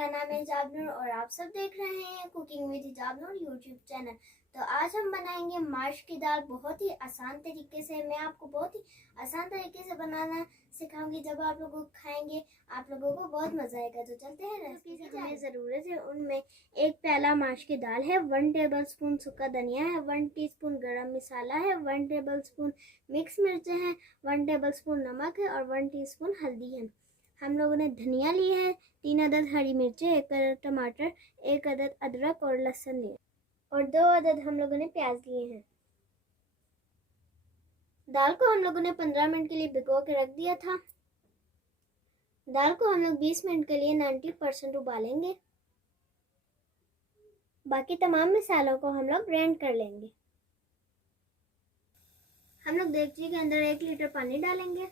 मेरा नाम है जाबनूर और आप सब देख रहे हैं कुकिंग विद जाबनूर यूट्यूब चैनल। तो आज हम बनाएंगे माश की दाल बहुत ही आसान तरीके से। मैं आपको बहुत ही आसान तरीके से बनाना सिखाऊंगी। जब आप लोग खाएंगे आप लोगों को बहुत मज़ा आएगा। तो चलते हैं रेसिपी की हमें ज़रूरत है। उनमें 1 प्याला माश की दाल है, 1 टेबलस्पून सूखा धनिया है, 1 टीस्पून गरम मसाला है, 1 टेबलस्पून मिक्स मिर्चें हैं, 1 टेबलस्पून नमक है और 1 टीस्पून हल्दी है। हम लोगों ने धनिया ली है, 3 अदद हरी मिर्चें, 1 अदद टमाटर, 1 अदद अदरक और लहसुन लिए और 2 अदद हम लोगों ने प्याज लिए हैं। दाल को हम लोगों ने 15 मिनट के लिए भिगो के रख दिया था। दाल को हम लोग 20 मिनट के लिए 90% उबालेंगे। बाकी तमाम मसालों को हम लोग ग्राइंड कर लेंगे। हम लोग देगची के अंदर 1 लीटर पानी डालेंगे।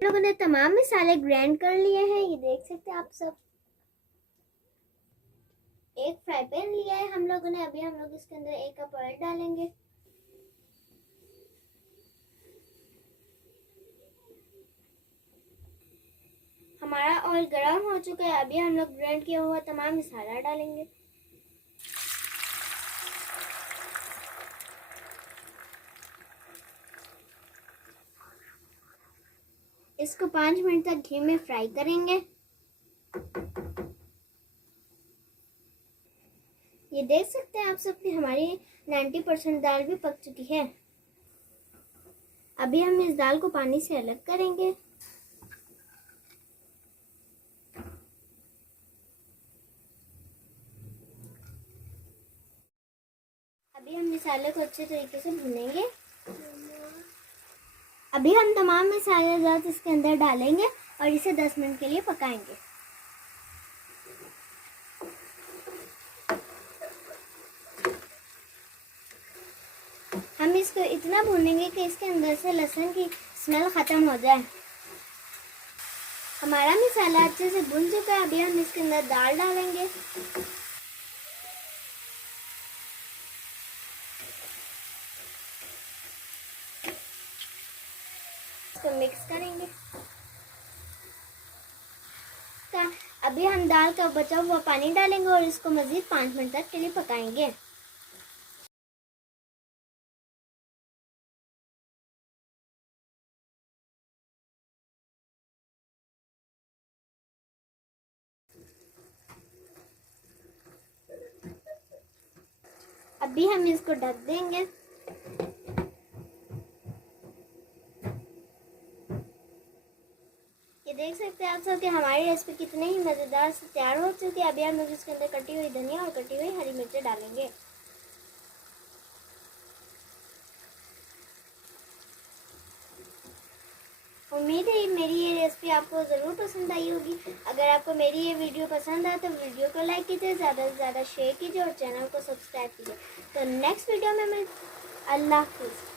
लोगों ने तमाम मसाले ग्राइंड कर लिए हैं, ये देख सकते हैं आप सब। एक फ्राई पैन लिया है हम लोगों ने। अभी हम लोग इसके अंदर 1 कप ऑयल डालेंगे। हमारा ऑयल गर्म हो चुका है। अभी हम लोग ग्राइंड किया हुआ तमाम मसाला डालेंगे। इसको 5 मिनट तक घी में फ्राई करेंगे। ये देख सकते हैं आप सब कि हमारी 90% दाल भी पक चुकी है। अभी हम इस दाल को पानी से अलग करेंगे। अभी हम मसाले को अच्छे तरीके से भूनेंगे। अभी हम तमाम मसाले जात इसके अंदर डालेंगे और इसे 10 मिनट के लिए पकाएंगे। हम इसको इतना भूनेंगे कि इसके अंदर से लहसुन की स्मेल ख़त्म हो जाए। हमारा मसाला अच्छे से भुन चुका है। अभी हम इसके अंदर दाल डालेंगे। इसको मिक्स करेंगे। अभी हम दाल का बचा हुआ पानी डालेंगे और इसको मज़ीद 5 मिनट तक के लिए पकाएंगे। अभी हम इसको ढक देंगे। ये देख सकते हैं आप सब कि हमारी रेसिपी कितने ही मज़ेदार से तैयार हो चुकी है। अभी हम लोग इसके अंदर कटी हुई धनिया और कटी हुई हरी मिर्चें डालेंगे। उम्मीद है मेरी ये रेसिपी आपको ज़रूर पसंद आई होगी। अगर आपको मेरी ये वीडियो पसंद आए तो वीडियो को लाइक कीजिए, ज़्यादा से ज़्यादा शेयर कीजिए और चैनल को सब्सक्राइब कीजिए। तो नेक्स्ट वीडियो में मैं अल्लाह हाफ़िज़।